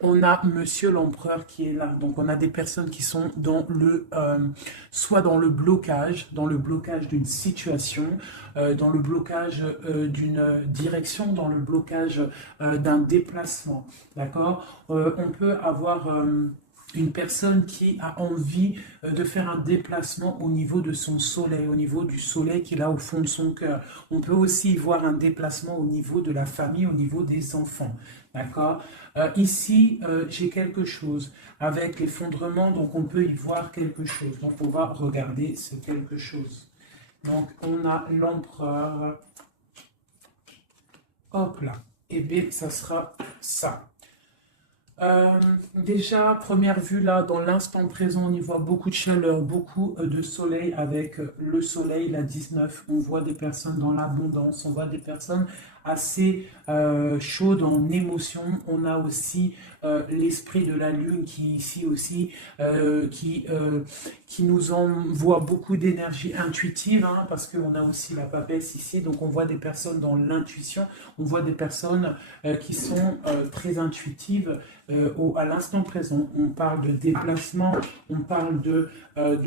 On a Monsieur l'Empereur qui est là. Donc on a des personnes qui sont dans soit dans le blocage d'une situation, dans le blocage d'une direction, dans le blocage d'un déplacement. D'accord? On peut avoir une personne qui a envie de faire un déplacement au niveau de son soleil, au niveau du soleil qu'il a au fond de son cœur. On peut aussi voir un déplacement au niveau de la famille, au niveau des enfants. D'accord? Ici, j'ai quelque chose avec l'effondrement, donc on peut y voir quelque chose. Donc on va regarder ce quelque chose. Donc on a l'empereur. Hop là. Et bien, ça sera ça. Déjà, première vue là, dans l'instant présent, on y voit beaucoup de chaleur, beaucoup de soleil avec le soleil, la 19. On voit des personnes dans l'abondance, on voit des personnes assez chaudes en émotion. On a aussi l'esprit de la lune qui ici aussi, qui nous envoie beaucoup d'énergie intuitive, hein, parce qu'on a aussi la papesse ici. Donc on voit des personnes dans l'intuition, on voit des personnes qui sont très intuitives à l'instant présent. On parle de déplacement, on parle de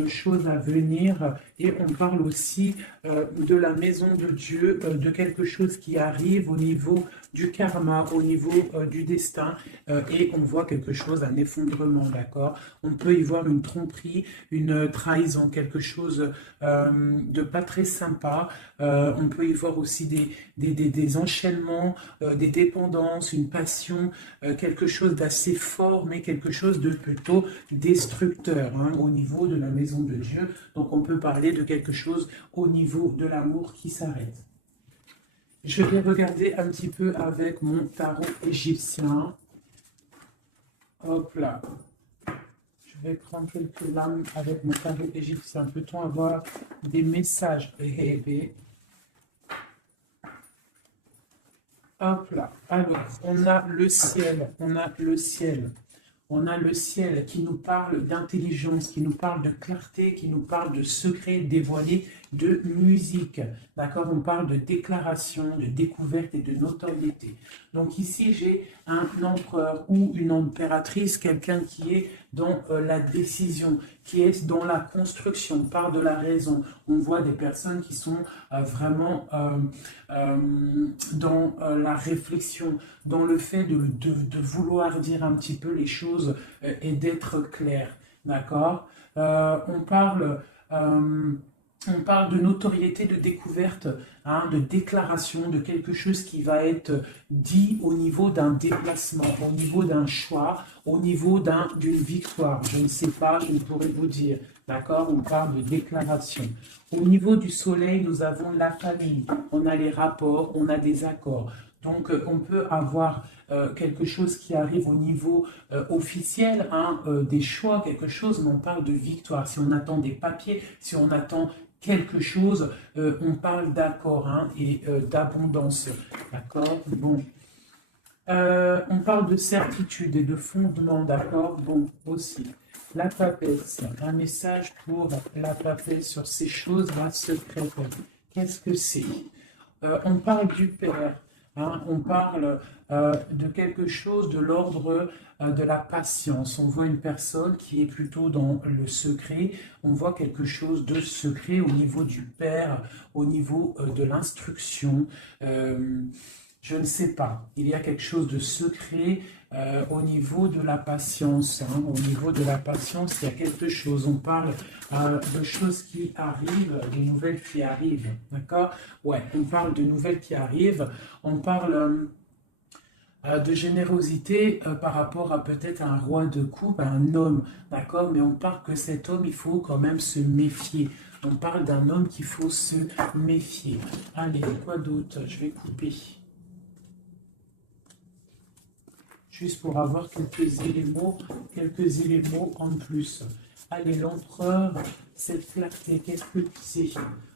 choses à venir et on parle aussi de la maison de Dieu, de quelque chose qui arrive au niveau du karma, au niveau du destin et on voit quelque chose, un effondrement, d'accord? On peut y voir une tromperie, une trahison, quelque chose de pas très sympa. On peut y voir aussi des enchaînements, des dépendances, une passion, quelque chose d'assez fort, mais quelque chose de plutôt destructeur hein, au niveau de la maison de Dieu. Donc on peut parler de quelque chose au niveau de l'amour qui s'arrête. Je vais regarder un petit peu avec mon tarot égyptien. Hop là. Je vais prendre quelques lames avec mon tarot égyptien. Peut-on avoir des messages? Hop là. Alors, on a le ciel. On a le ciel. On a le ciel qui nous parle d'intelligence, qui nous parle de clarté, qui nous parle de secrets dévoilés, de musique. D'accord? On parle de déclaration, de découverte et de notoriété. Donc ici, j'ai un empereur ou une impératrice, quelqu'un qui est dans la décision, qui est dans la construction, on parle de la raison. On voit des personnes qui sont vraiment dans la réflexion, dans le fait de vouloir dire un petit peu les choses et d'être clair. D'accord? On parle de notoriété, de découverte, hein, de déclaration, de quelque chose qui va être dit au niveau d'un déplacement, au niveau d'un choix, au niveau d'une victoire. Je ne sais pas, je ne pourrais vous dire. D'accord? On parle de déclaration. Au niveau du soleil, nous avons la famille, on a les rapports, on a des accords. Donc, on peut avoir quelque chose qui arrive au niveau officiel, hein, des choix, quelque chose, mais on parle de victoire. Si on attend des papiers, si on attend quelque chose, on parle d'accord hein, et d'abondance. D'accord? Bon. On parle de certitude et de fondement, d'accord? Bon, aussi. La papesse, un message pour la papesse sur ces choses-là secrètes. Qu'est-ce que c'est? On parle du Père, hein, on parle de quelque chose de l'ordre de la patience. On voit une personne qui est plutôt dans le secret, on voit quelque chose de secret au niveau du Père, au niveau de l'instruction. Je ne sais pas, il y a quelque chose de secret au niveau de la patience. Hein. Au niveau de la patience, il y a quelque chose. On parle de choses qui arrivent, de nouvelles qui arrivent. D'accord? Ouais, on parle de nouvelles qui arrivent. On parle de générosité par rapport à peut-être un roi de coupe, à un homme. D'accord? Mais on parle que cet homme, il faut quand même se méfier. On parle d'un homme qu'il faut se méfier. Allez, quoi d'autre? Je vais couper. Juste pour avoir quelques éléments en plus. Allez, l'empereur, cette clarté, qu'est-ce que c'est?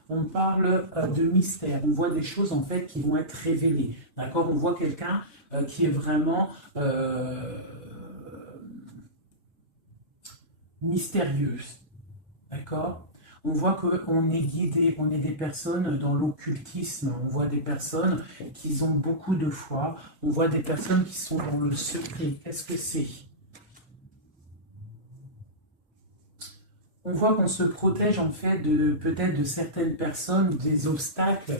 On parle de mystère, on voit des choses en fait qui vont être révélées. D'accord? On voit quelqu'un qui est vraiment mystérieuse. D'accord? on voit qu'on est guidé, on est des personnes dans l'occultisme, on voit des personnes qui ont beaucoup de foi, on voit des personnes qui sont dans le secret. Qu'est-ce que c'est? On voit qu'on se protège en fait peut-être de certaines personnes, des obstacles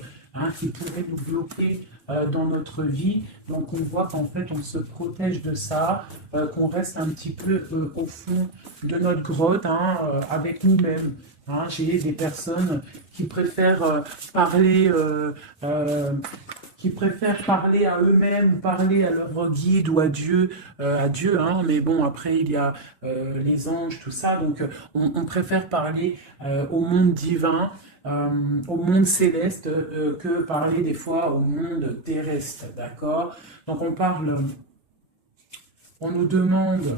qui pourraient nous bloquer dans notre vie. Donc on voit qu'en fait on se protège de ça, qu'on reste un petit peu au fond de notre grotte avec nous-mêmes. J'ai des personnes qui préfèrent parler à eux-mêmes, parler à leur guide ou à Dieu, mais bon, après, il y a les anges, tout ça, donc on préfère parler au monde divin, au monde céleste, que parler des fois au monde terrestre, d'accord? Donc on nous demande...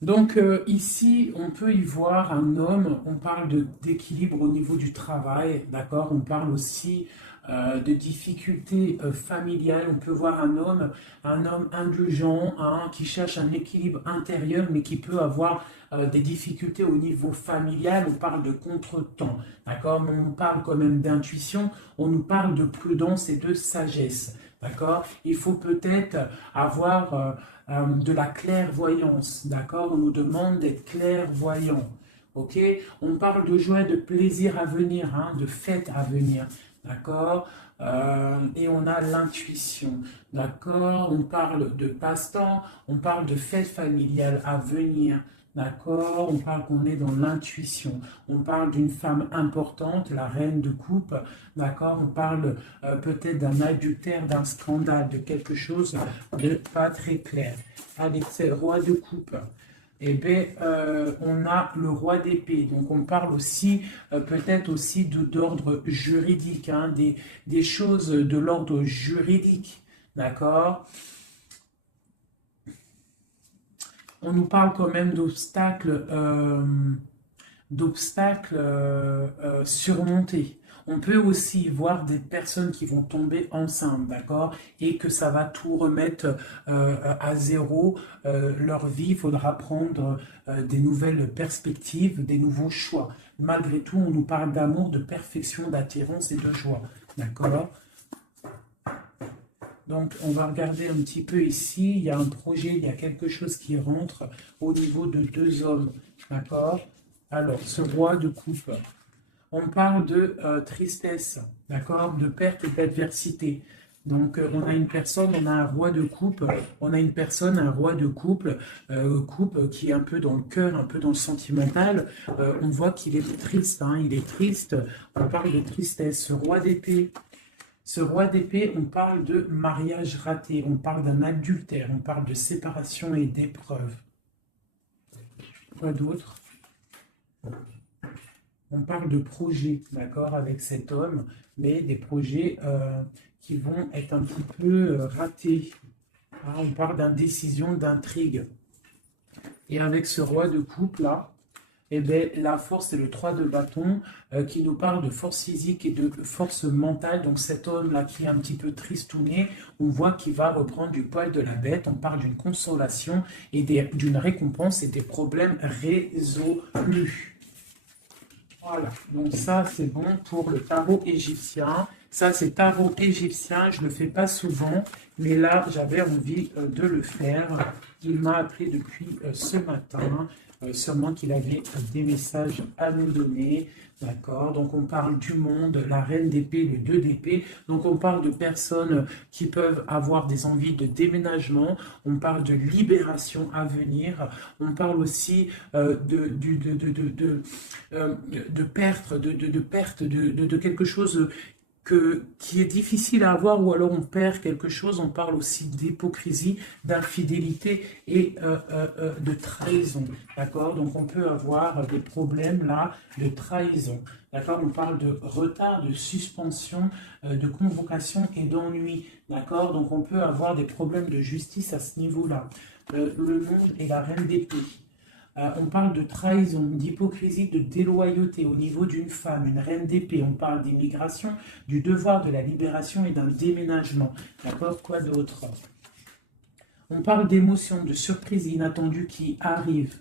Donc ici, on peut y voir un homme, on parle d'équilibre au niveau du travail, d'accord? On parle aussi de difficultés familiales. On peut voir un homme indulgent, qui cherche un équilibre intérieur, mais qui peut avoir des difficultés au niveau familial. On parle de contretemps, d'accord? Mais on parle quand même d'intuition, on nous parle de prudence et de sagesse, d'accord? Il faut peut-être avoir de la clairvoyance, d'accord? On nous demande d'être clairvoyant, ok? On parle de joie, de plaisir à venir, de fête à venir, d'accord? Et on a l'intuition, d'accord? On parle de passe-temps, on parle de fête familiale à venir, d'accord? On parle qu'on est dans l'intuition, on parle d'une femme importante, la reine de coupe, d'accord? On parle peut-être d'un adultère, d'un scandale, de quelque chose de pas très clair. Allez, c'est le roi de coupe. Eh bien, on a le roi d'épée. Donc, on parle aussi, peut-être aussi d'ordre juridique, des choses de l'ordre juridique, d'accord? On nous parle quand même d'obstacles surmontés. On peut aussi voir des personnes qui vont tomber enceintes, d'accord? Et que ça va tout remettre à zéro. Leur vie, il faudra prendre des nouvelles perspectives, des nouveaux choix. Malgré tout, on nous parle d'amour, de perfection, d'attirance et de joie, d'accord? Donc, on va regarder un petit peu ici. Il y a un projet, il y a quelque chose qui rentre au niveau de deux hommes, d'accord? Alors, ce roi de coupe, on parle de tristesse, d'accord? De perte et d'adversité. Donc, on a une personne, on a un roi de coupe, on a une personne, un roi de couple, qui est un peu dans le cœur, un peu dans le sentimental. On voit qu'il est triste, il est triste. On parle de tristesse. Ce roi d'épée, on parle de mariage raté, on parle d'un adultère, on parle de séparation et d'épreuve. Quoi d'autre? On parle de projets, d'accord, avec cet homme, mais des projets qui vont être un petit peu ratés. On parle d'indécision, d'intrigue. Et avec ce roi de coupe, là, eh bien, la force, c'est le 3 de bâton qui nous parle de force physique et de force mentale. Donc cet homme-là qui est un petit peu tristouné, on voit qu'il va reprendre du poil de la bête. On parle d'une consolation et d'une récompense et des problèmes résolus. Voilà, donc ça c'est bon pour le tarot égyptien. Ça c'est tarot égyptien, je ne le fais pas souvent, mais là j'avais envie de le faire. Il m'a appelé depuis ce matin, sûrement qu'il avait des messages à nous donner. D'accord, donc on parle du monde, la reine d'épée, le 2 d'épée. Donc on parle de personnes qui peuvent avoir des envies de déménagement. On parle de libération à venir. On parle aussi de perte, de quelque chose qui est difficile à avoir, ou alors on perd quelque chose. On parle aussi d'hypocrisie, d'infidélité et de trahison, d'accord? Donc on peut avoir des problèmes là de trahison, d'accord? On parle de retard, de suspension, de convocation et d'ennui, d'accord? Donc on peut avoir des problèmes de justice à ce niveau-là. Le monde et la reine d'épée. On parle de trahison, d'hypocrisie, de déloyauté au niveau d'une femme, une reine d'épée. On parle d'immigration, du devoir de la libération et d'un déménagement. D'accord? Quoi d'autre? On parle d'émotions, de surprises inattendues qui arrivent.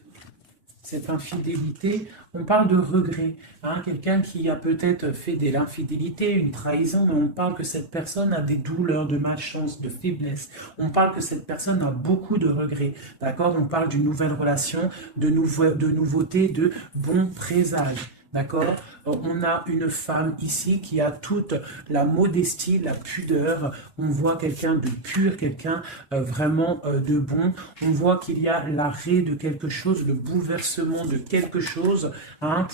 cette infidélité, on parle de regret. Hein, quelqu'un qui a peut-être fait de l'infidélité, une trahison, mais on parle que cette personne a des douleurs, de malchance, de faiblesse. On parle que cette personne a beaucoup de regrets. D'accord? On parle d'une nouvelle relation, de nouveauté, de bons présages. D'accord? On a une femme ici qui a toute la modestie, la pudeur. On voit quelqu'un de pur, quelqu'un vraiment de bon. On voit qu'il y a l'arrêt de quelque chose, le bouleversement de quelque chose hein,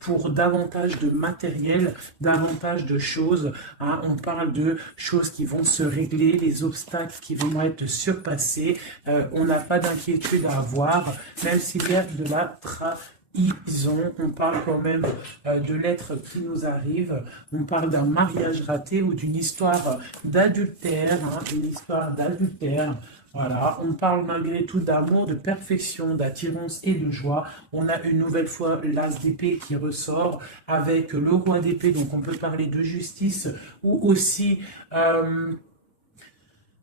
pour davantage de matériel, davantage de choses. Hein. On parle de choses qui vont se régler, les obstacles qui vont être surpassés. On n'a pas d'inquiétude à avoir, même s'il y a de la on parle quand même de l'être qui nous arrive, on parle d'un mariage raté ou d'une histoire d'adultère, hein, une histoire d'adultère. Voilà, on parle malgré tout d'amour, de perfection, d'attirance et de joie. On a une nouvelle fois l'as d'épée qui ressort avec le roi d'épée, donc on peut parler de justice ou aussi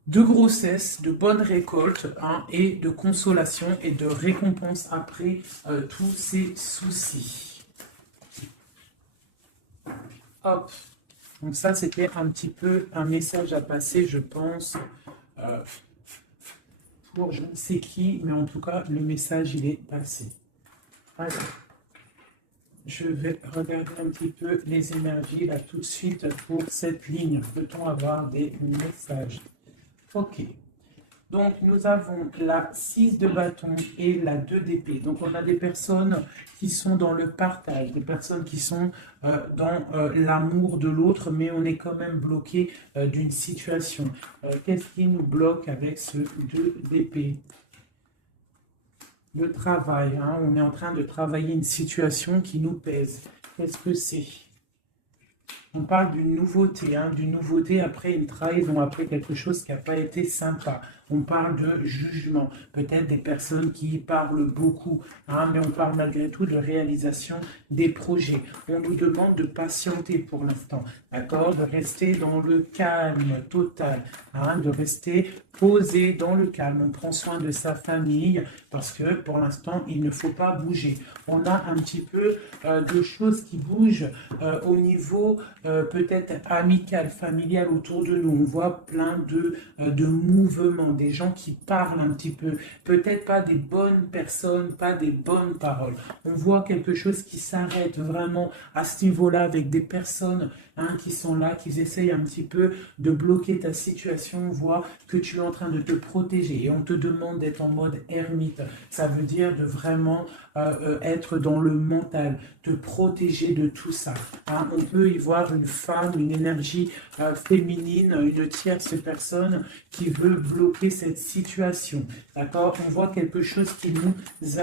de grossesse, de bonne récolte hein, et de consolation et de récompense après tous ces soucis. Hop, donc ça c'était un petit peu un message à passer, je pense, pour je ne sais qui, mais en tout cas le message il est passé. Alors, je vais regarder un petit peu les énergies là tout de suite pour cette ligne. Peut-on avoir des messages? Ok, donc nous avons la 6 de bâton et la 2 d'épée. Donc on a des personnes qui sont dans le partage, des personnes qui sont dans l'amour de l'autre, mais on est quand même bloqué d'une situation. Qu'est-ce qui nous bloque avec ce 2 d'épée? Le travail, hein, on est en train de travailler une situation qui nous pèse. Qu'est-ce que c'est? On parle d'une nouveauté après une trahison, après quelque chose qui n'a pas été sympa. On parle de jugement, peut-être des personnes qui parlent beaucoup, hein, mais on parle malgré tout de réalisation des projets. On nous demande de patienter pour l'instant, d'accord, de rester dans le calme total, hein, de rester posé dans le calme. On prend soin de sa famille parce que pour l'instant, il ne faut pas bouger. On a un petit peu de choses qui bougent au niveau peut-être amical, familial autour de nous. On voit plein de mouvements, des gens qui parlent un petit peu, peut-être pas des bonnes personnes, pas des bonnes paroles. On voit quelque chose qui s'arrête vraiment à ce niveau-là avec des personnes hein, qui sont là, qui essayent un petit peu de bloquer ta situation. On voit que tu es en train de te protéger et on te demande d'être en mode ermite. Ça veut dire de vraiment être dans le mental, te protéger de tout ça. Hein. On peut y voir une femme, une énergie féminine, une tierce personne qui veut bloquer cette situation. D'accord? On voit quelque chose qui nous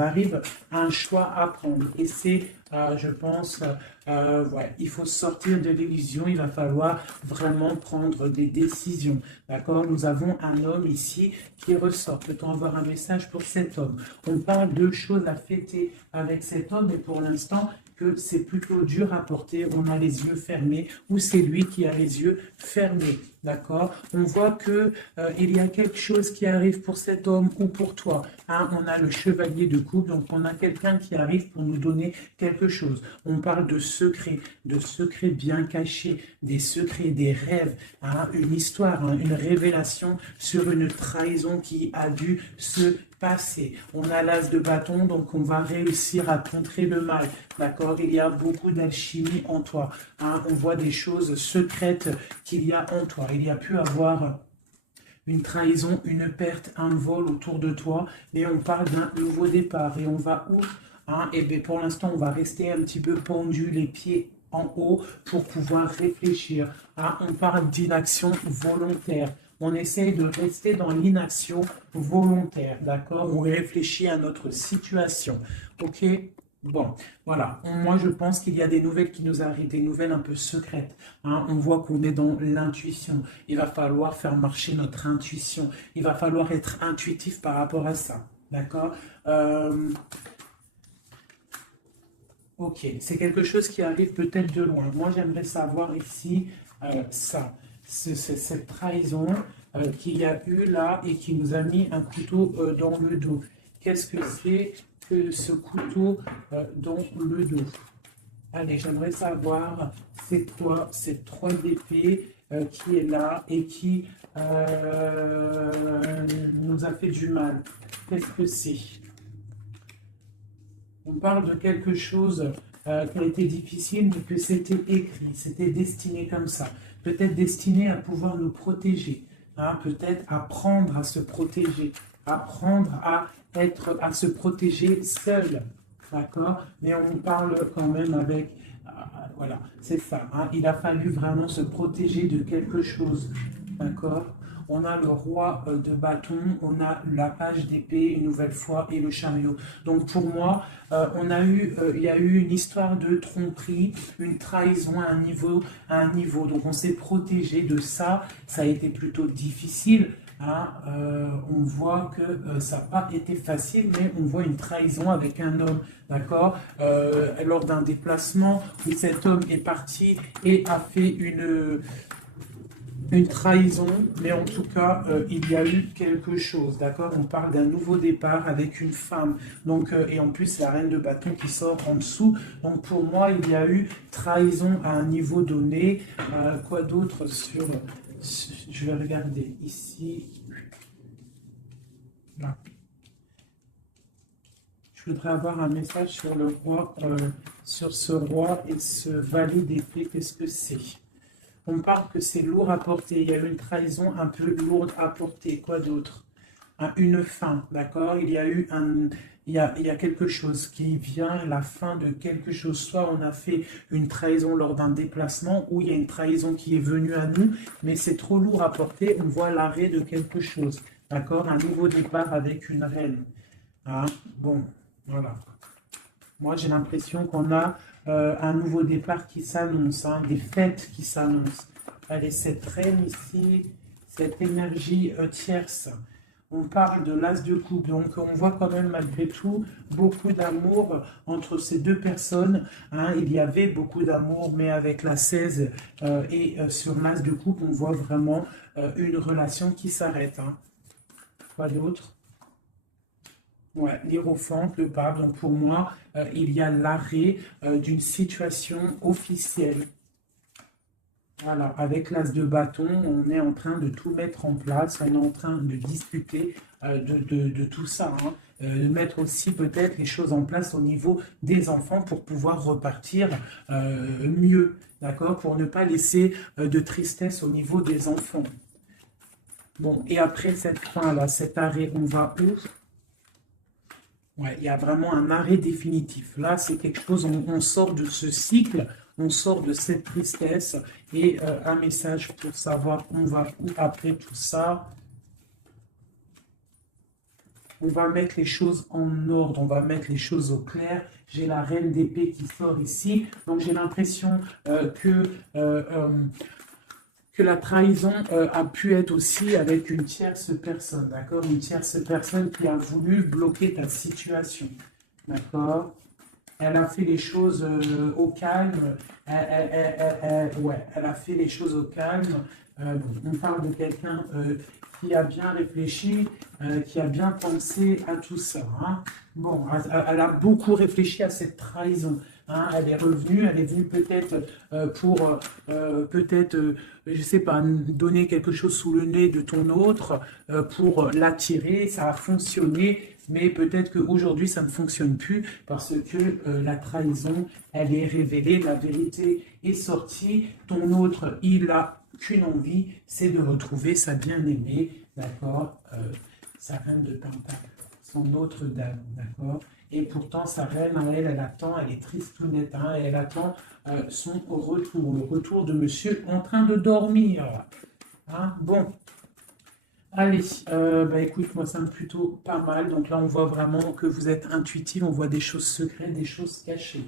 arrive, un choix à prendre. Et c'est, je pense, ouais, il faut sortir de l'illusion, il va falloir vraiment prendre des décisions. D'accord? Nous avons un homme ici qui ressort. Peut-on avoir un message pour cet homme? On parle de choses à fêter avec cet homme, mais pour l'instant, que c'est plutôt dur à porter, on a les yeux fermés, ou c'est lui qui a les yeux fermés, d'accord? On voit que il y a quelque chose qui arrive pour cet homme ou pour toi. Hein? On a le chevalier de coupe, donc on a quelqu'un qui arrive pour nous donner quelque chose. On parle de secrets bien cachés, des secrets, des rêves, hein? Une histoire, hein? Une révélation sur une trahison qui a dû se passer. On a l'as de bâton, donc on va réussir à contrer le mal. D'accord? Il y a beaucoup d'alchimie en toi. Hein? On voit des choses secrètes qu'il y a en toi. Il y a pu avoir une trahison, une perte, un vol autour de toi. Et on parle d'un nouveau départ. Et on va où? Hein? Et bien pour l'instant, on va rester un petit peu pendu, les pieds en haut, pour pouvoir réfléchir. Hein? On parle d'inaction volontaire. On essaye de rester dans l'inaction volontaire, d'accord? On réfléchit à notre situation, ok? Bon, voilà. Moi, je pense qu'il y a des nouvelles qui nous arrivent, des nouvelles un peu secrètes. Hein? On voit qu'on est dans l'intuition. Il va falloir faire marcher notre intuition. Il va falloir être intuitif par rapport à ça, d'accord? Ok, c'est quelque chose qui arrive peut-être de loin. Moi, j'aimerais savoir ici ça. Cette trahison qu'il y a eu là et qui nous a mis un couteau dans le dos. Qu'est-ce que c'est que ce couteau dans le dos? Allez, j'aimerais savoir, c'est quoi cette 3 d'épée qui est là et qui nous a fait du mal? Qu'est-ce que c'est? On parle de quelque chose qui a été difficile, mais que c'était écrit, c'était destiné comme ça. Peut-être destiné à pouvoir nous protéger, hein, peut-être apprendre à se protéger, apprendre à se protéger seul, d'accord? Mais on parle quand même avec, voilà, c'est ça, hein, il a fallu vraiment se protéger de quelque chose, d'accord? On a le roi de bâton, on a la page d'épée une nouvelle fois et le chariot. Donc pour moi, il y a eu une histoire de tromperie, une trahison à un niveau. Donc on s'est protégé de ça. Ça a été plutôt difficile. Hein. On voit que ça n'a pas été facile, mais on voit une trahison avec un homme, d'accord, lors d'un déplacement où cet homme est parti et a fait une trahison, mais en tout cas, il y a eu quelque chose, d'accord? On parle d'un nouveau départ avec une femme, donc, et en plus, la reine de bâton qui sort en dessous. Donc, pour moi, il y a eu trahison à un niveau donné. Quoi d'autre sur... Je vais regarder ici. Là. Je voudrais avoir un message sur le roi, sur ce roi et ce valet d'épée. Qu'est-ce que c'est? On parle que c'est lourd à porter. Il y a une trahison un peu lourde à porter. Quoi d'autre? Une fin, d'accord? Il y a quelque chose qui vient, la fin de quelque chose. Soit on a fait une trahison lors d'un déplacement, ou il y a une trahison qui est venue à nous, mais c'est trop lourd à porter. On voit l'arrêt de quelque chose, d'accord? Un nouveau départ avec une reine. Hein? Bon, voilà. Moi, j'ai l'impression qu'on a un nouveau départ qui s'annonce, hein, des fêtes qui s'annoncent. Allez, cette reine ici, cette énergie tierce, on parle de l'as de coupe, donc on voit quand même malgré tout beaucoup d'amour entre ces deux personnes. Hein. Il y avait beaucoup d'amour, mais avec la 16 sur l'as de coupe, on voit vraiment une relation qui s'arrête. Hein. Quoi d'autre? Ouais, l'hiérophante, le pape. Donc pour moi, il y a l'arrêt d'une situation officielle. Voilà, avec l'as de bâton, on est en train de tout mettre en place, on est en train de discuter de tout ça, hein. De mettre aussi peut-être les choses en place au niveau des enfants pour pouvoir repartir mieux, d'accord, pour ne pas laisser de tristesse au niveau des enfants. Bon, et après cette fin-là, cet arrêt, on va où? Ouais, il y a vraiment un arrêt définitif. Là, c'est quelque chose, on sort de ce cycle, on sort de cette tristesse et un message pour savoir on va où après tout ça. On va mettre les choses en ordre, on va mettre les choses au clair. J'ai la reine d'épée qui sort ici, donc j'ai l'impression que la trahison a pu être aussi avec une tierce personne, d'accord? Une tierce personne qui a voulu bloquer ta situation, d'accord? Elle a fait les choses au calme, elle a fait les choses au calme. On parle de quelqu'un qui a bien réfléchi, qui a bien pensé à tout ça. Hein. Bon, elle a beaucoup réfléchi à cette trahison. Hein. Elle est revenue, peut-être pour, je sais pas, donner quelque chose sous le nez de ton autre, pour l'attirer, ça a fonctionné, mais peut-être qu'aujourd'hui ça ne fonctionne plus parce que la trahison, elle est révélée, la vérité est sortie, ton autre, il a qu'une envie, c'est de retrouver sa bien-aimée, d'accord, sa reine de Pentacle, son autre dame, d'accord. Et pourtant, sa reine, elle attend, elle est tristounette, hein, elle attend son retour, le retour de monsieur en train de dormir. Hein, bon, allez, écoute, moi, ça me plutôt pas mal. Donc là, on voit vraiment que vous êtes intuitif, on voit des choses secrètes, des choses cachées.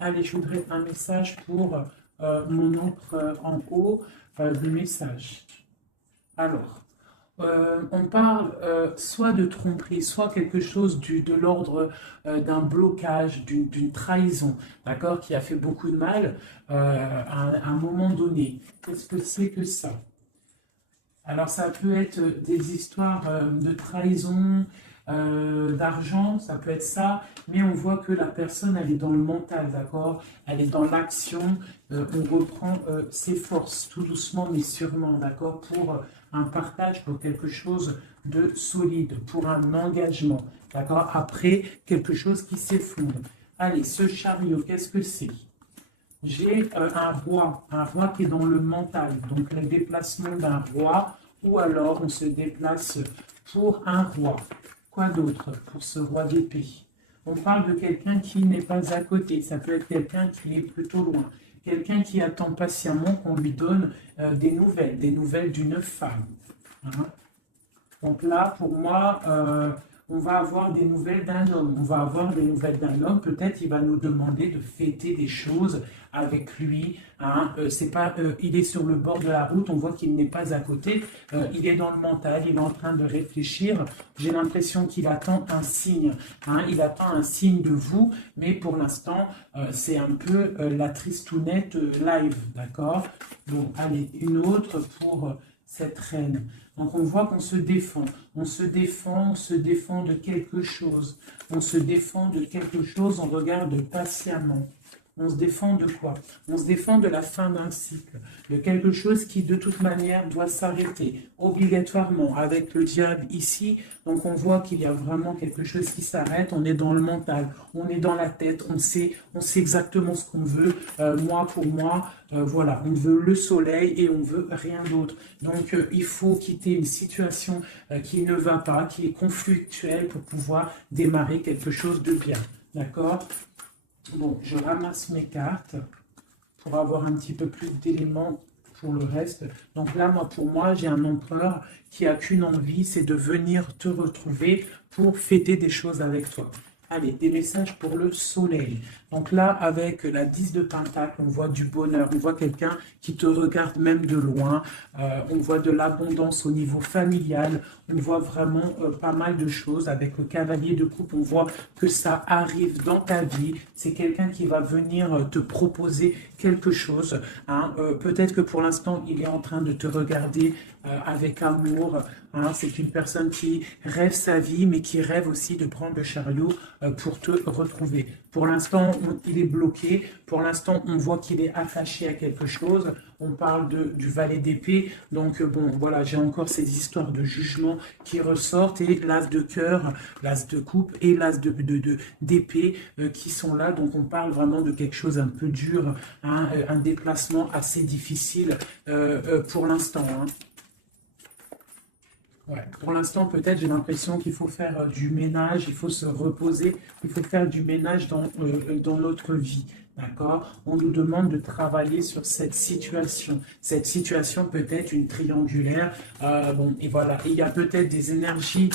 Allez, je voudrais un message pour mon autre en haut, des messages. Alors, on parle soit de tromperie, soit quelque chose de l'ordre d'un blocage, d'une trahison, d'accord, qui a fait beaucoup de mal à un moment donné. Qu'est-ce que c'est que ça? Alors, ça peut être des histoires de trahison, d'argent, ça peut être ça, mais on voit que la personne, elle est dans le mental, d'accord? Elle est dans l'action, on reprend ses forces, tout doucement mais sûrement, d'accord? Pour un partage, pour quelque chose de solide, pour un engagement, d'accord? Après, quelque chose qui s'effondre. Allez, ce chariot, qu'est-ce que c'est? J'ai un roi qui est dans le mental, donc le déplacement d'un roi, ou alors on se déplace pour un roi. Quoi d'autre pour ce roi d'épée? On parle de quelqu'un qui n'est pas à côté, ça peut être quelqu'un qui est plutôt loin, quelqu'un qui attend patiemment qu'on lui donne des nouvelles d'une femme. Hein. Donc là, pour moi, on va avoir des nouvelles d'un homme. On va avoir des nouvelles d'un homme. Peut-être il va nous demander de fêter des choses avec lui. Hein. C'est pas, il est sur le bord de la route, on voit qu'il n'est pas à côté. Il est dans le mental, il est en train de réfléchir. J'ai l'impression qu'il attend un signe. Hein. Il attend un signe de vous, mais pour l'instant, c'est un peu la tristounette live, d'accord? Donc, allez, une autre pour cette reine. Donc on voit qu'on se défend, on se défend, on se défend de quelque chose, on se défend de quelque chose, on regarde patiemment. On se défend de quoi? On se défend de la fin d'un cycle, de quelque chose qui de toute manière doit s'arrêter, obligatoirement, avec le diable ici. Donc on voit qu'il y a vraiment quelque chose qui s'arrête, on est dans le mental, on est dans la tête, on sait exactement ce qu'on veut, moi pour moi, voilà, on veut le soleil et on veut rien d'autre. Donc il faut quitter une situation qui ne va pas, qui est conflictuelle pour pouvoir démarrer quelque chose de bien, d'accord? Bon, je ramasse mes cartes pour avoir un petit peu plus d'éléments pour le reste. Donc là, pour moi, j'ai un empereur qui a qu'une envie, c'est de venir te retrouver pour fêter des choses avec toi. Allez, des messages pour le soleil. Donc là, avec la 10 de Pentacle, on voit du bonheur, on voit quelqu'un qui te regarde même de loin, on voit de l'abondance au niveau familial, on voit vraiment pas mal de choses. Avec le cavalier de coupe, on voit que ça arrive dans ta vie. C'est quelqu'un qui va venir te proposer quelque chose. Hein. Peut-être que pour l'instant, il est en train de te regarder avec amour. Hein. C'est une personne qui rêve sa vie, mais qui rêve aussi de prendre le chariot pour te retrouver. Pour l'instant, il est bloqué. Pour l'instant, on voit qu'il est attaché à quelque chose. On parle du valet d'épée. Donc, bon, voilà, j'ai encore ces histoires de jugement qui ressortent. Et l'as de cœur, l'as de coupe et l'as d'épée qui sont là. Donc, on parle vraiment de quelque chose un peu dur, hein, un déplacement assez difficile pour l'instant. Hein. Ouais. Pour l'instant, peut-être, j'ai l'impression qu'il faut faire du ménage, il faut se reposer, il faut faire du ménage dans notre vie. D'accord? On nous demande de travailler sur cette situation. Cette situation peut être une triangulaire. Bon, et voilà. Il y a peut-être des énergies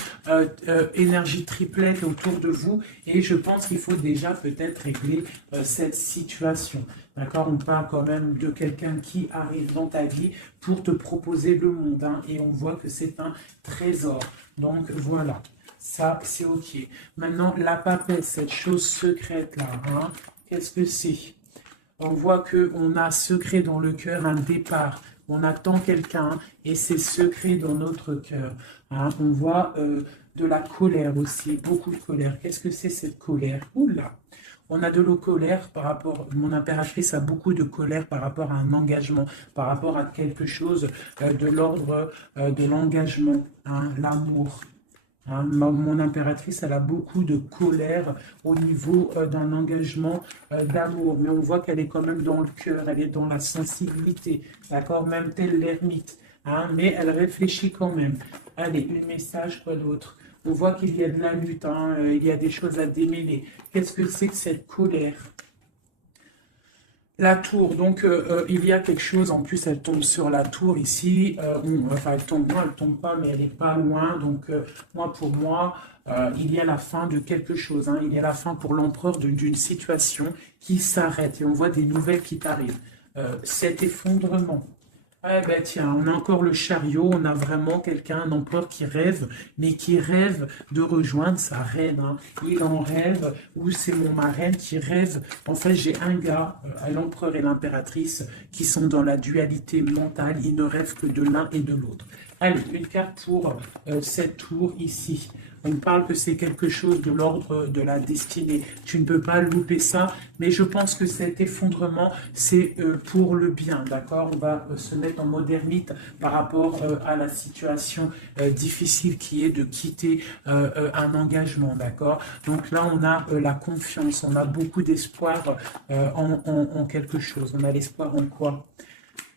triplettes autour de vous. Et je pense qu'il faut déjà peut-être régler cette situation. D'accord? On parle quand même de quelqu'un qui arrive dans ta vie pour te proposer le monde. Hein, et on voit que c'est un trésor. Donc voilà. Ça, c'est OK. Maintenant, la papesse, cette chose secrète-là. Hein, qu'est-ce que c'est? On voit qu'on a secret dans le cœur, un départ. On attend quelqu'un et c'est secret dans notre cœur. Hein, on voit de la colère aussi, beaucoup de colère. Qu'est-ce que c'est cette colère? Oula! On a de la colère par rapport, mon impératrice a beaucoup de colère par rapport à un engagement, par rapport à quelque chose de l'ordre de l'engagement, hein, l'amour. Hein, mon impératrice, elle a beaucoup de colère au niveau d'un engagement d'amour, mais on voit qu'elle est quand même dans le cœur, elle est dans la sensibilité, d'accord, même tel l'ermite, hein, mais elle réfléchit quand même. Allez, un message, quoi d'autre? On voit qu'il y a de la lutte, hein, il y a des choses à démêler. Qu'est-ce que c'est que cette colère? La tour, donc il y a quelque chose, en plus elle tombe sur la tour ici, enfin elle tombe loin, elle tombe pas, mais elle n'est pas loin, donc pour moi, il y a la fin de quelque chose, hein, il y a la fin pour l'empereur d'une situation qui s'arrête, et on voit des nouvelles qui t'arrivent. Cet effondrement, Ah ben tiens, on a encore le chariot, on a vraiment quelqu'un, un empereur qui rêve, mais qui rêve de rejoindre sa reine, hein. Il en rêve, ou c'est mon marraine qui rêve. En fait, j'ai un gars, l'empereur et l'impératrice, qui sont dans la dualité mentale, ils ne rêvent que de l'un et de l'autre. Allez, une carte pour cette tour ici. On parle que c'est quelque chose de l'ordre de la destinée. Tu ne peux pas louper ça, mais je pense que cet effondrement, c'est pour le bien, d'accord? On va se mettre en mode ermite par rapport à la situation difficile qui est de quitter un engagement, d'accord? Donc là, on a la confiance, on a beaucoup d'espoir en quelque chose. On a l'espoir en quoi?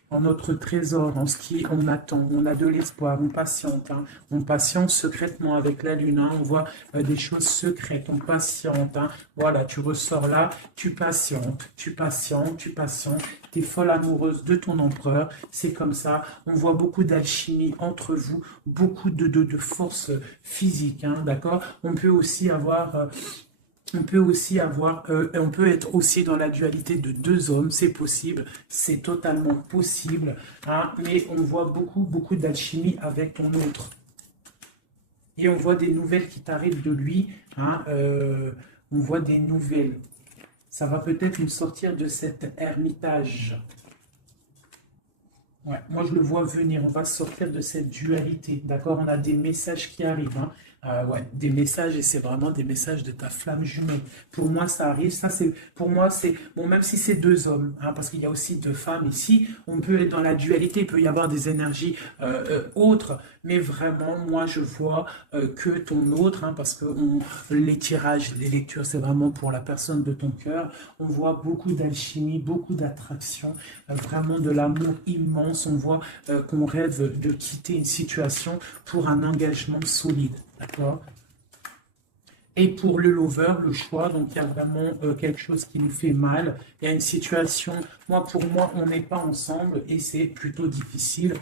En notre trésor, en ce qui on attend, on a de l'espoir, on patiente, hein. On patiente secrètement avec la lune, hein. On voit des choses secrètes, on patiente, hein. Voilà, tu ressors là, tu patientes, tu patientes, tu patientes, tu es folle amoureuse de ton empereur, c'est comme ça, on voit beaucoup d'alchimie entre vous, beaucoup de force physique, hein, d'accord? On peut aussi avoir... on peut être aussi dans la dualité de deux hommes, c'est possible, c'est totalement possible, hein, mais on voit beaucoup d'alchimie avec ton autre. Et on voit des nouvelles qui t'arrivent de lui, hein, on voit des nouvelles. Ça va peut-être nous sortir de cet ermitage. Ouais, moi je le vois venir, on va sortir de cette dualité, d'accord? On a des messages qui arrivent, hein. Ouais, des messages et c'est vraiment des messages de ta flamme jumelle. Pour moi, ça arrive, ça c'est, pour moi c'est, bon, même si c'est deux hommes, hein, parce qu'il y a aussi deux femmes ici, on peut être dans la dualité, il peut y avoir des énergies autres, mais vraiment, moi je vois que ton autre, hein, parce que les tirages, les lectures, c'est vraiment pour la personne de ton cœur, on voit beaucoup d'alchimie, beaucoup d'attraction, vraiment de l'amour immense. On voit qu'on rêve de quitter une situation pour un engagement solide. D'accord? Et pour le lover, le choix, donc il y a vraiment quelque chose qui nous fait mal. Il y a une situation, pour moi, on n'est pas ensemble et c'est plutôt difficile.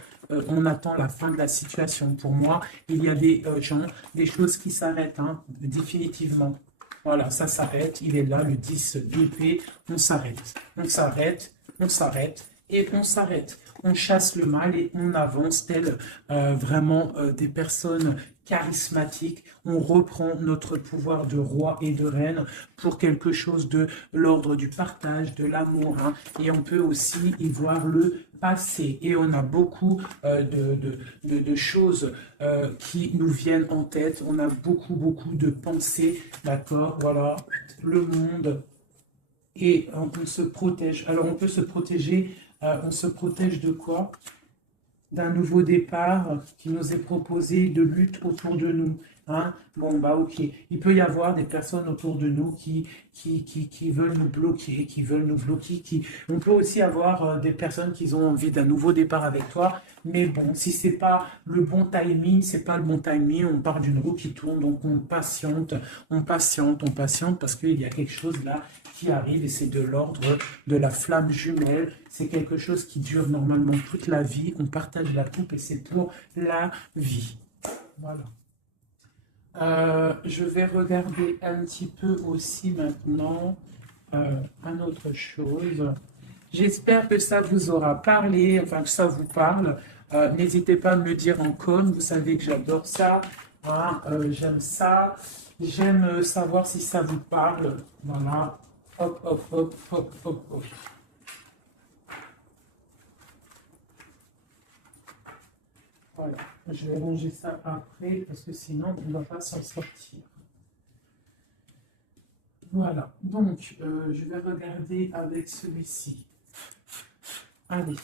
On attend la fin de la situation. Pour moi, il y a des gens, des choses qui s'arrêtent, hein, définitivement. Voilà, ça s'arrête. Il est là, le 10 d'épée. On s'arrête. On s'arrête. On s'arrête. Et on s'arrête. On chasse le mal et on avance tel vraiment des personnes charismatiques. On reprend notre pouvoir de roi et de reine pour quelque chose de l'ordre du partage, de l'amour, hein. Et on peut aussi y voir le passé. Et on a beaucoup de choses qui nous viennent en tête. On a beaucoup de pensées, d'accord? Voilà, le monde. Et on se protège. Alors, on peut se protéger. On se protège de quoi? D'un nouveau départ qui nous est proposé de lutte autour de nous. Hein? Bon, bah ok. Il peut y avoir des personnes autour de nous qui veulent nous bloquer, qui veulent nous bloquer. On peut aussi avoir des personnes qui ont envie d'un nouveau départ avec toi. Mais bon, si c'est pas le bon timing, c'est pas le bon timing, on part d'une roue qui tourne, donc on patiente, on patiente, on patiente, parce qu'il y a quelque chose là qui arrive et c'est de l'ordre de la flamme jumelle. C'est quelque chose qui dure normalement toute la vie. On partage la coupe et c'est pour la vie. Voilà. Je vais regarder un petit peu aussi maintenant une autre chose. J'espère que ça vous aura parlé, enfin que ça vous parle. N'hésitez pas à me le dire en com. Vous savez que j'adore ça. Hein, j'aime ça. J'aime savoir si ça vous parle. Voilà. Hop, hop, hop, hop, hop, hop. Voilà. Je vais ranger ça après parce que sinon on ne va pas s'en sortir. Voilà. Donc, je vais regarder avec celui-ci. Allez.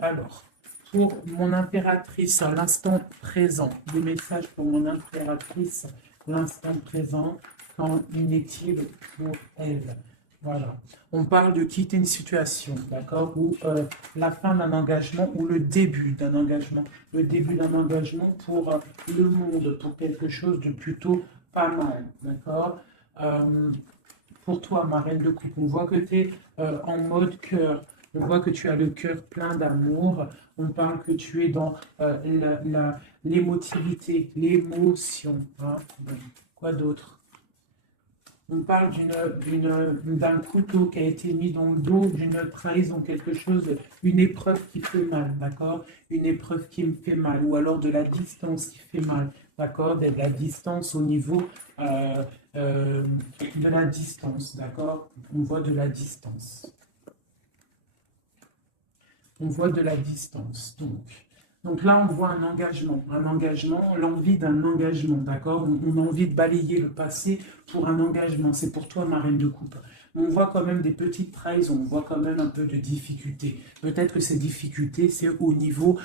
Alors, pour mon impératrice à l'instant présent, des messages pour mon impératrice l'instant présent, qu'en est-il pour elle? Voilà. On parle de quitter une situation, d'accord, ou la fin d'un engagement ou le début d'un engagement. Le début d'un engagement pour le monde, pour quelque chose de plutôt pas mal, d'accord. Pour toi, ma reine de coupe, on voit que tu es en mode cœur. On voit que tu as le cœur plein d'amour. On parle que tu es dans l'émotivité, l'émotion. Hein. Quoi d'autre? On parle d'un couteau qui a été mis dans le dos, d'une trahison, quelque chose, une épreuve qui fait mal, d'accord? Une épreuve qui me fait mal, ou alors de la distance qui fait mal, d'accord? De la distance au niveau euh, euh, de la distance, d'accord? On voit de la distance. On voit de la distance, donc là, on voit un engagement, l'envie d'un engagement, d'accord? On a envie de balayer le passé pour un engagement. C'est pour toi, ma reine de coupe. On voit quand même des petites trahisons, on voit quand même un peu de difficultés. Peut-être que ces difficultés, c'est au niveau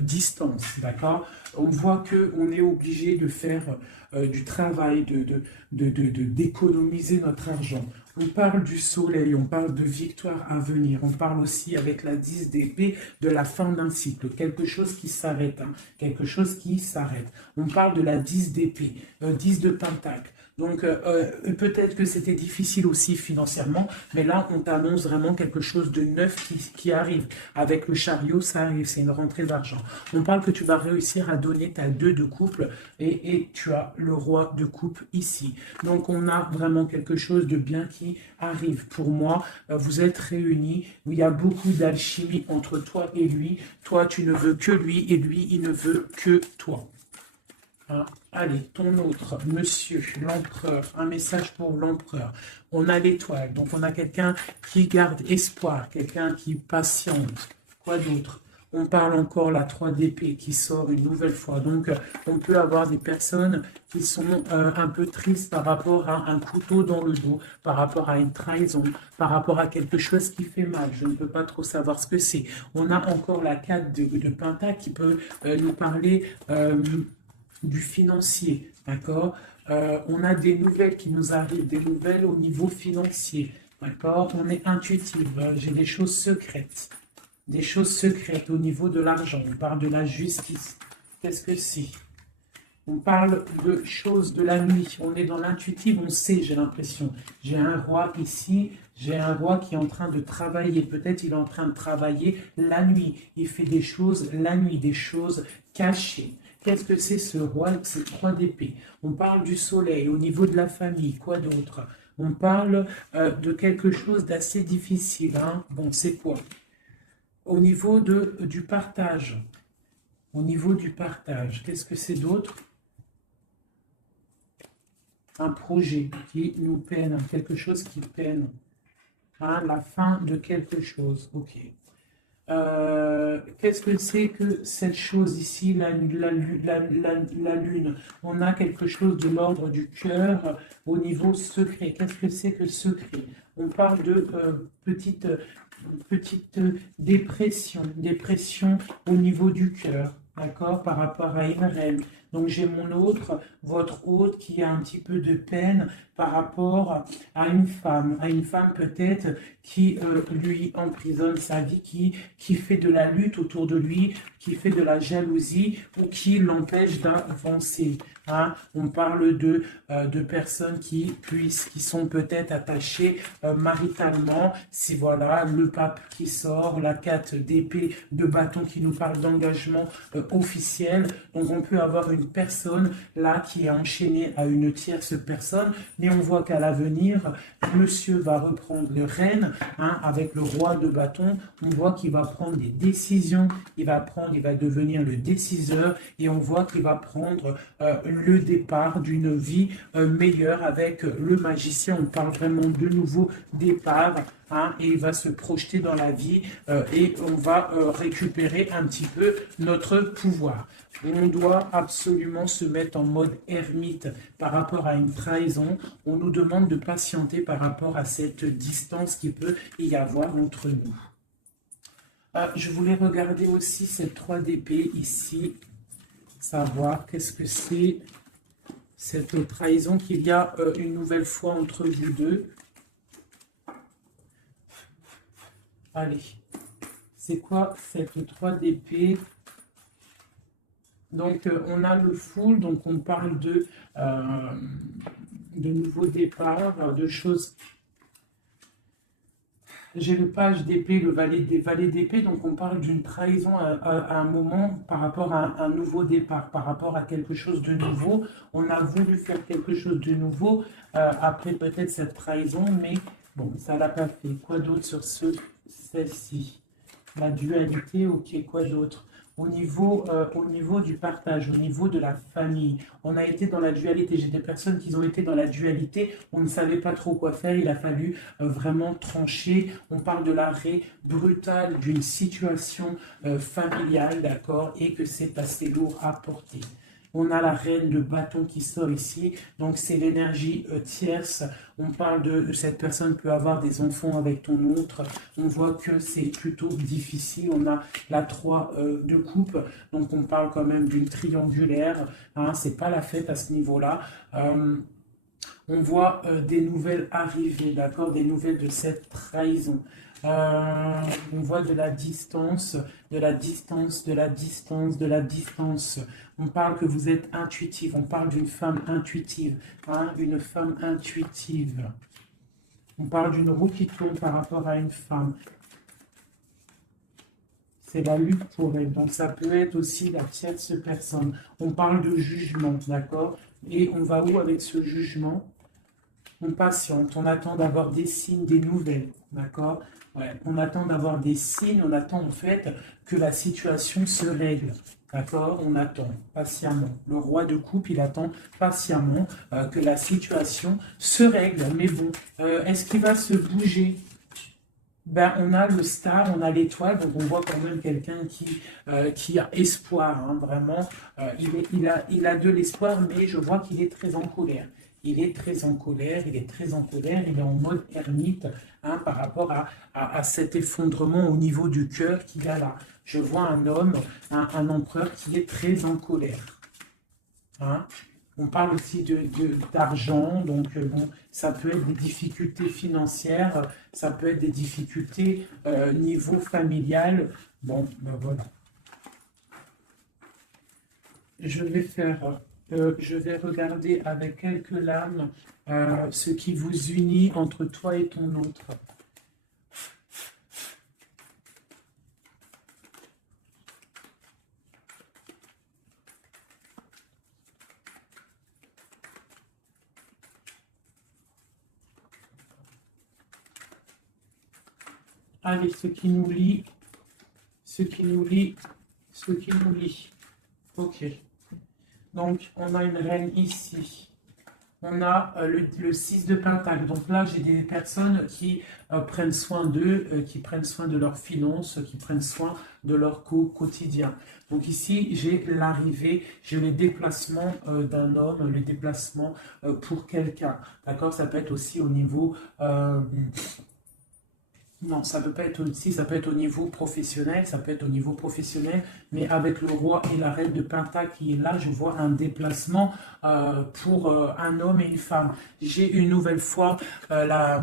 distance, d'accord? On voit qu'on est obligé de faire du travail, d'économiser notre argent. On parle du soleil, on parle de victoire à venir, on parle aussi avec la 10 d'épée de la fin d'un cycle, quelque chose qui s'arrête, hein, quelque chose qui s'arrête. On parle de la 10 d'épée, 10 de pentacle. Donc peut-être que c'était difficile aussi financièrement, mais là on t'annonce vraiment quelque chose de neuf qui arrive. Avec le chariot, ça arrive, c'est une rentrée d'argent. On parle que tu vas réussir à donner ta 2 de couple et tu as le roi de coupe ici. Donc on a vraiment quelque chose de bien qui arrive. Pour moi, vous êtes réunis, il y a beaucoup d'alchimie entre toi et lui. Toi, tu ne veux que lui et lui, il ne veut que toi. Hein? Allez, ton autre, monsieur, l'empereur, un message pour l'empereur. On a l'étoile, donc on a quelqu'un qui garde espoir, quelqu'un qui patiente. Quoi d'autre? On parle encore la 3 d'épée qui sort une nouvelle fois. Donc, on peut avoir des personnes qui sont un peu tristes par rapport à un couteau dans le dos, par rapport à une trahison, par rapport à quelque chose qui fait mal. Je ne peux pas trop savoir ce que c'est. On a encore la 4 de Pentacle qui peut nous parler du financier, d'accord? On a des nouvelles qui nous arrivent, des nouvelles au niveau financier, d'accord? On est intuitif, j'ai des choses secrètes. Des choses secrètes au niveau de l'argent. On parle de la justice. Qu'est-ce que c'est? On parle de choses de la nuit. On est dans l'intuitif, on sait, j'ai l'impression. J'ai un roi ici, j'ai un roi qui est en train de travailler. Peut-être il est en train de travailler la nuit. Il fait des choses la nuit, des choses cachées. Qu'est-ce que c'est ce roi, ces 3 d'épée? On parle du soleil, au niveau de la famille, quoi d'autre? On parle de quelque chose d'assez difficile. Hein? Bon, c'est quoi? Au niveau du partage. Au niveau du partage, qu'est-ce que c'est d'autre? Un projet qui nous peine, quelque chose qui peine. Hein, la fin de quelque chose. Ok. Qu'est-ce que c'est que cette chose ici, la lune? On a quelque chose de l'ordre du cœur au niveau secret. Qu'est-ce que c'est que secret? On parle de petite dépression au niveau du cœur, d'accord, par rapport à une reine. Donc j'ai mon autre, votre autre, qui a un petit peu de peine par rapport à une femme peut-être qui lui emprisonne sa vie, qui fait de la lutte autour de lui, qui fait de la jalousie ou qui l'empêche d'avancer. Hein? On parle de personnes qui sont peut-être attachées maritalement. Si voilà, le pape qui sort, la 4 d'épée, de bâton qui nous parle d'engagement officiel. Donc on peut avoir une personne là qui est enchaînée à une tierce personne, mais on voit qu'à l'avenir, monsieur va reprendre le règne, hein, avec le roi de bâton. On voit qu'il va prendre des décisions, il va devenir le déciseur, et on voit qu'il va prendre le départ d'une vie meilleure avec le magicien. On parle vraiment de nouveau départ, hein, et il va se projeter dans la vie et on va récupérer un petit peu notre pouvoir. On doit absolument se mettre en mode ermite par rapport à une trahison. On nous demande de patienter par rapport à cette distance qui peut y avoir entre nous. Je voulais regarder aussi cette 3 d'épée ici, savoir qu'est-ce que c'est cette trahison qu'il y a une nouvelle fois entre vous deux. Allez, c'est quoi cette 3 d'épée? Donc, on a le full, donc on parle de nouveaux départs, de choses. J'ai le page d'épée, le valet des valets d'épée, donc on parle d'une trahison à un moment par rapport à un nouveau départ, par rapport à quelque chose de nouveau. On a voulu faire quelque chose de nouveau après peut-être cette trahison, mais bon, ça l'a pas fait. Quoi d'autre sur celle-ci? La dualité, ok, quoi d'autre? Au niveau du partage, au niveau de la famille, on a été dans la dualité. J'ai des personnes qui ont été dans la dualité, on ne savait pas trop quoi faire, il a fallu vraiment trancher. On parle de l'arrêt brutal d'une situation familiale, d'accord, et que c'est assez lourd à porter. On a la reine de bâton qui sort ici, donc c'est l'énergie tierce. On parle de cette personne peut avoir des enfants avec ton autre. On voit que c'est plutôt difficile. On a la 3 de coupe, donc on parle quand même d'une triangulaire. Hein, c'est pas la fête à ce niveau-là. On voit des nouvelles arriver, d'accord, des nouvelles de cette trahison. On voit de la distance, de la distance, de la distance, de la distance. On parle que vous êtes intuitive, on parle d'une femme intuitive, hein, une femme intuitive. On parle d'une roue qui tourne par rapport à une femme. C'est la lutte pour elle, donc ça peut être aussi la tierce personne. On parle de jugement, d'accord? Et on va où avec ce jugement? On patiente, on attend d'avoir des signes, des nouvelles, d'accord? Ouais, on attend d'avoir des signes, on attend en fait que la situation se règle, d'accord? On attend patiemment. Le roi de coupe, il attend patiemment que la situation se règle. Mais bon, est-ce qu'il va se bouger? Ben, on a le star, on a l'étoile, donc on voit quand même quelqu'un qui a espoir, hein, vraiment. Il a de l'espoir, mais je vois qu'il est très en colère. Il est très en colère, il est très en colère, il est en mode ermite hein, par rapport à cet effondrement au niveau du cœur qu'il y a là. Je vois un homme, un empereur qui est très en colère. Hein. On parle aussi d'argent, donc bon, ça peut être des difficultés financières, ça peut être des difficultés niveau familial. Bon, ben voilà. Je vais regarder avec quelques lames ce qui vous unit entre toi et ton autre. Allez, ce qui nous lie, ce qui nous lie, ce qui nous lie. Ok. Donc, on a une reine ici. On a le 6 de Pentacle. Donc là, j'ai des personnes qui prennent soin d'eux, qui prennent soin de leurs finances, qui prennent soin de leur quotidien. Donc ici, j'ai l'arrivée, j'ai le déplacement d'un homme, le déplacement pour quelqu'un. D'accord? Ça peut être aussi au niveau non, ça peut pas être aussi, ça peut être au niveau professionnel, ça peut être au niveau professionnel, mais avec le roi et la reine de Pentacle qui est là, je vois un déplacement pour un homme et une femme. J'ai une nouvelle fois la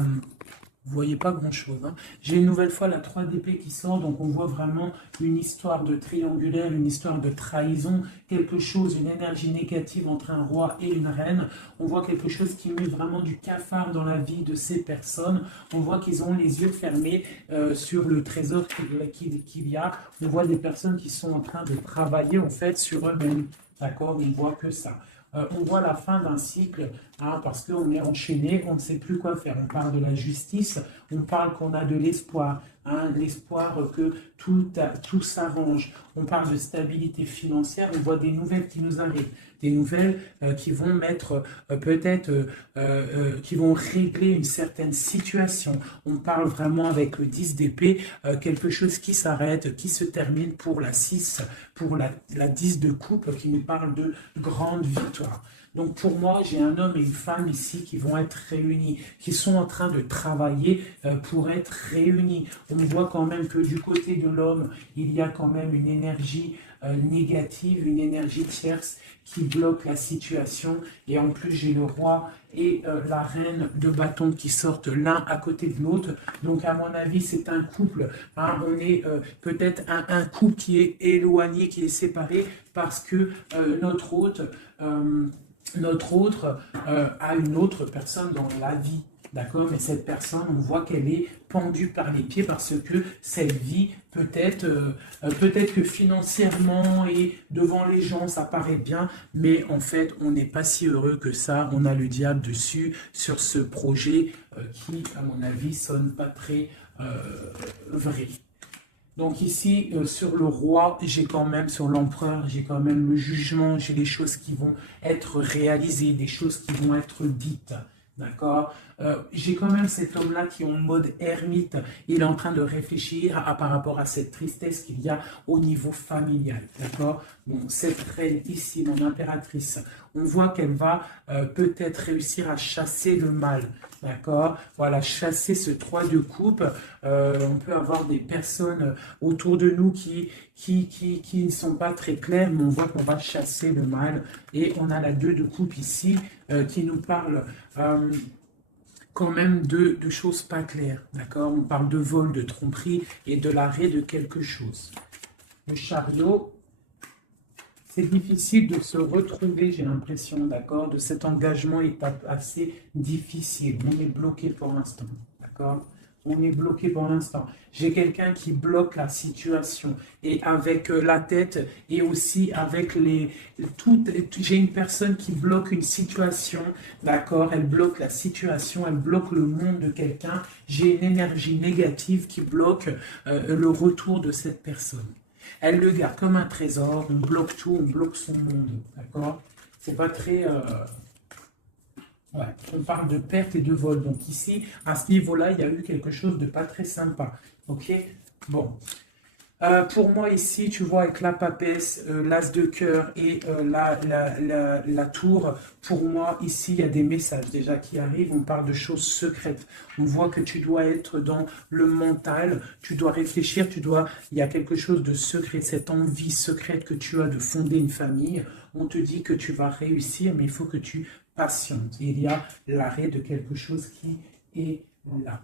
vous voyez pas grand-chose. Hein. J'ai une nouvelle fois la 3 d'épée qui sort, donc on voit vraiment une histoire de triangulaire, une histoire de trahison, quelque chose, une énergie négative entre un roi et une reine. On voit quelque chose qui met vraiment du cafard dans la vie de ces personnes. On voit qu'ils ont les yeux fermés sur le trésor qu'il y a. On voit des personnes qui sont en train de travailler en fait sur eux-mêmes. D'accord? On ne voit que ça. On voit la fin d'un cycle, hein, parce qu'on est enchaîné, on ne sait plus quoi faire. On parle de la justice, on parle qu'on a de l'espoir, hein, l'espoir que tout s'arrange. On parle de stabilité financière, on voit des nouvelles qui nous arrivent, des nouvelles qui vont mettre peut-être, qui vont régler une certaine situation. On parle vraiment avec le 10 d'épée, quelque chose qui s'arrête, qui se termine pour la 6, pour la 10 de coupe qui nous parle de grande victoire. Donc pour moi, j'ai un homme et une femme ici qui vont être réunis, qui sont en train de travailler pour être réunis. On voit quand même que du côté de l'homme, il y a quand même une énergie négative, une énergie tierce qui bloque la situation. Et en plus, j'ai le roi et la reine de bâton qui sortent l'un à côté de l'autre. Donc à mon avis, c'est un couple. Hein, on est peut-être un couple qui est éloigné, qui est séparé parce que notre hôte a une autre personne dans la vie. D'accord? Mais cette personne, on voit qu'elle est pendue par les pieds parce que cette vie, peut-être que financièrement et devant les gens, ça paraît bien, mais en fait, on n'est pas si heureux que ça. On a le diable dessus sur ce projet qui, à mon avis, sonne pas très euh, vrai. Donc ici, sur le roi, j'ai quand même, sur l'empereur, j'ai quand même le jugement, j'ai les choses qui vont être réalisées, des choses qui vont être dites. D'accord? J'ai quand même cet homme-là qui est en mode ermite. Il est en train de réfléchir par rapport à cette tristesse qu'il y a au niveau familial. D'accord? Bon, cette reine ici, mon impératrice, on voit qu'elle va peut-être réussir à chasser le mal. D'accord? Voilà, chasser ce 3 de coupe. On peut avoir des personnes autour de nous qui ne sont pas très claires, mais on voit qu'on va chasser le mal. Et on a la 2 de coupe ici qui nous parle quand même de choses pas claires. D'accord? On parle de vol, de tromperie et de l'arrêt de quelque chose. Le chariot, c'est difficile de se retrouver, j'ai l'impression, d'accord? De cet engagement est assez difficile. On est bloqué pour l'instant, d'accord? On est bloqué pour l'instant. J'ai quelqu'un qui bloque la situation et avec la tête et aussi avec j'ai une personne qui bloque une situation, d'accord? Elle bloque la situation, elle bloque le monde de quelqu'un. J'ai une énergie négative qui bloque le retour de cette personne. Elle le garde comme un trésor, on bloque tout, on bloque son monde, d'accord? C'est pas très... Ouais, on parle de perte et de vol. Donc ici, à ce niveau-là, il y a eu quelque chose de pas très sympa. Ok? Bon. Pour moi ici, tu vois, avec la papesse, l'as de cœur et la tour, pour moi ici, il y a des messages déjà qui arrivent. On parle de choses secrètes. On voit que tu dois être dans le mental, tu dois réfléchir, il y a quelque chose de secret, cette envie secrète que tu as de fonder une famille. On te dit que tu vas réussir, mais il faut que tu patientes. Il y a l'arrêt de quelque chose qui est là.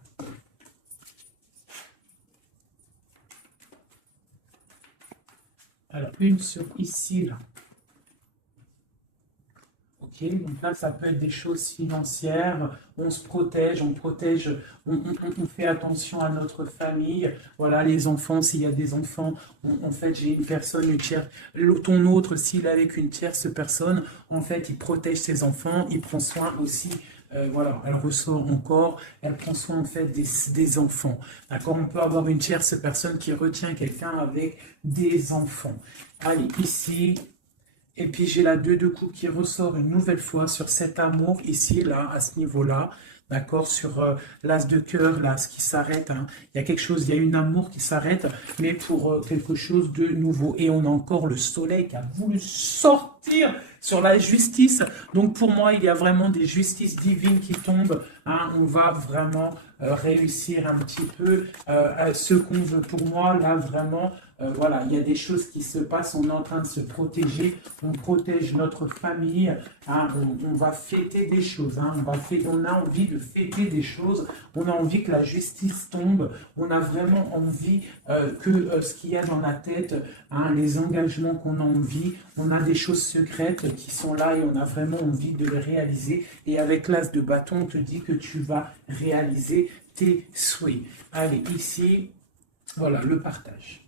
Alors, une sur ici, là. Ok, donc là, ça peut être des choses financières. On se protège, on fait attention à notre famille. Voilà, les enfants, s'il y a des enfants, en fait, j'ai une personne, ton autre, s'il est avec une tierce personne, en fait, il protège ses enfants, il prend soin aussi. Voilà, elle ressort encore, elle prend soin en fait des enfants. D'accord? On peut avoir une tierce personne qui retient quelqu'un avec des enfants. Allez, ici, et puis j'ai la 2 de coupe qui ressort une nouvelle fois sur cet amour ici, là, à ce niveau-là. D'accord, sur l'as de cœur, là, ce qui s'arrête. Hein. Il y a quelque chose, il y a une amour qui s'arrête, mais pour quelque chose de nouveau. Et on a encore le soleil qui a voulu sortir sur la justice. Donc pour moi, il y a vraiment des justices divines qui tombent. Hein. On va vraiment réussir un petit peu ce qu'on veut. Pour moi, là, vraiment, voilà, il y a des choses qui se passent, on est en train de se protéger, on protège notre famille, hein, on va fêter des choses, hein, on a envie de fêter des choses, on a envie que la justice tombe, on a vraiment envie que ce qu'il y a dans la tête, hein, les engagements qu'on a envie, on a des choses secrètes qui sont là et on a vraiment envie de les réaliser. Et avec l'as de bâton, on te dit que tu vas réaliser tes souhaits. Allez, ici, voilà, le partage.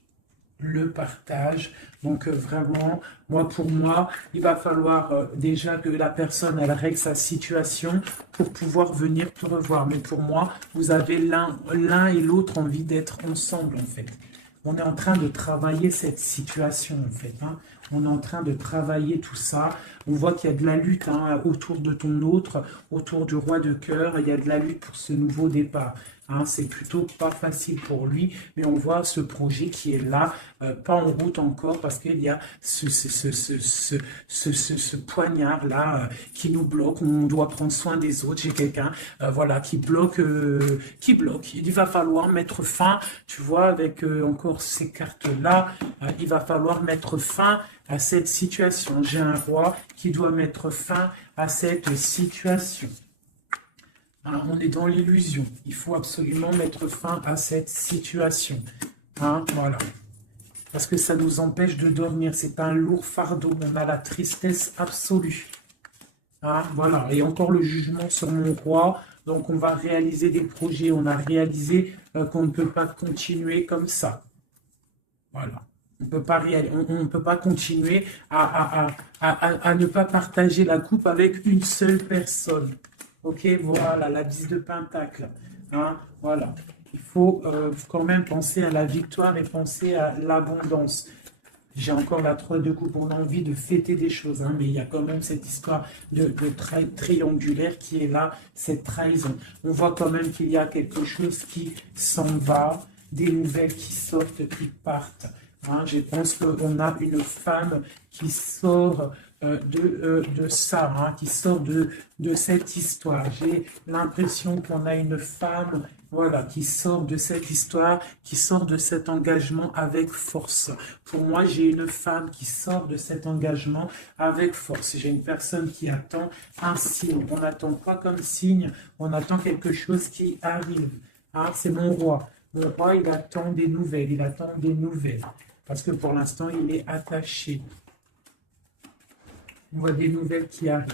Le partage. Donc vraiment, pour moi, il va falloir déjà que la personne, elle règle sa situation pour pouvoir venir te revoir. Mais pour moi, vous avez l'un et l'autre envie d'être ensemble, en fait. On est en train de travailler cette situation, en fait. Hein. On est en train de travailler tout ça. On voit qu'il y a de la lutte hein, autour de ton autre, autour du roi de cœur. Il y a de la lutte pour ce nouveau départ. Hein, c'est plutôt pas facile pour lui, mais on voit ce projet qui est là, pas en route encore, parce qu'il y a ce poignard-là qui nous bloque. On doit prendre soin des autres. J'ai quelqu'un voilà, qui bloque, Il va falloir mettre fin, tu vois, avec encore ces cartes-là, il va falloir mettre fin à cette situation. J'ai un roi qui doit mettre fin à cette situation. Alors, on est dans l'illusion. Il faut absolument mettre fin à cette situation. Hein, voilà. Parce que ça nous empêche de dormir. C'est un lourd fardeau. On a la tristesse absolue. Hein, voilà. Et encore le jugement sur mon roi. Donc, on va réaliser des projets. On a réalisé qu'on ne peut pas continuer comme ça. Voilà. On ne peut pas continuer à ne pas partager la coupe avec une seule personne. Ok, voilà, la 10 de Pentacle. Hein, voilà. Il faut quand même penser à la victoire et penser à l'abondance. J'ai encore la 3 de coupe, on a envie de fêter des choses, hein, mais il y a quand même cette histoire de triangulaire qui est là, cette trahison. On voit quand même qu'il y a quelque chose qui s'en va, des nouvelles qui sortent, qui partent. Hein. Je pense qu'on a une femme qui sort de ça, hein, qui sort de cette histoire. J'ai l'impression qu'on a une femme, voilà, qui sort de cette histoire, qui sort de cet engagement avec force. Pour moi, j'ai une femme qui sort de cet engagement avec force. J'ai une personne qui attend un signe. On n'attend pas comme signe, on attend quelque chose qui arrive. Hein, c'est mon roi. Mon roi, il attend des nouvelles, il attend des nouvelles. Parce que pour l'instant, il est attaché. On voit des nouvelles qui arrivent.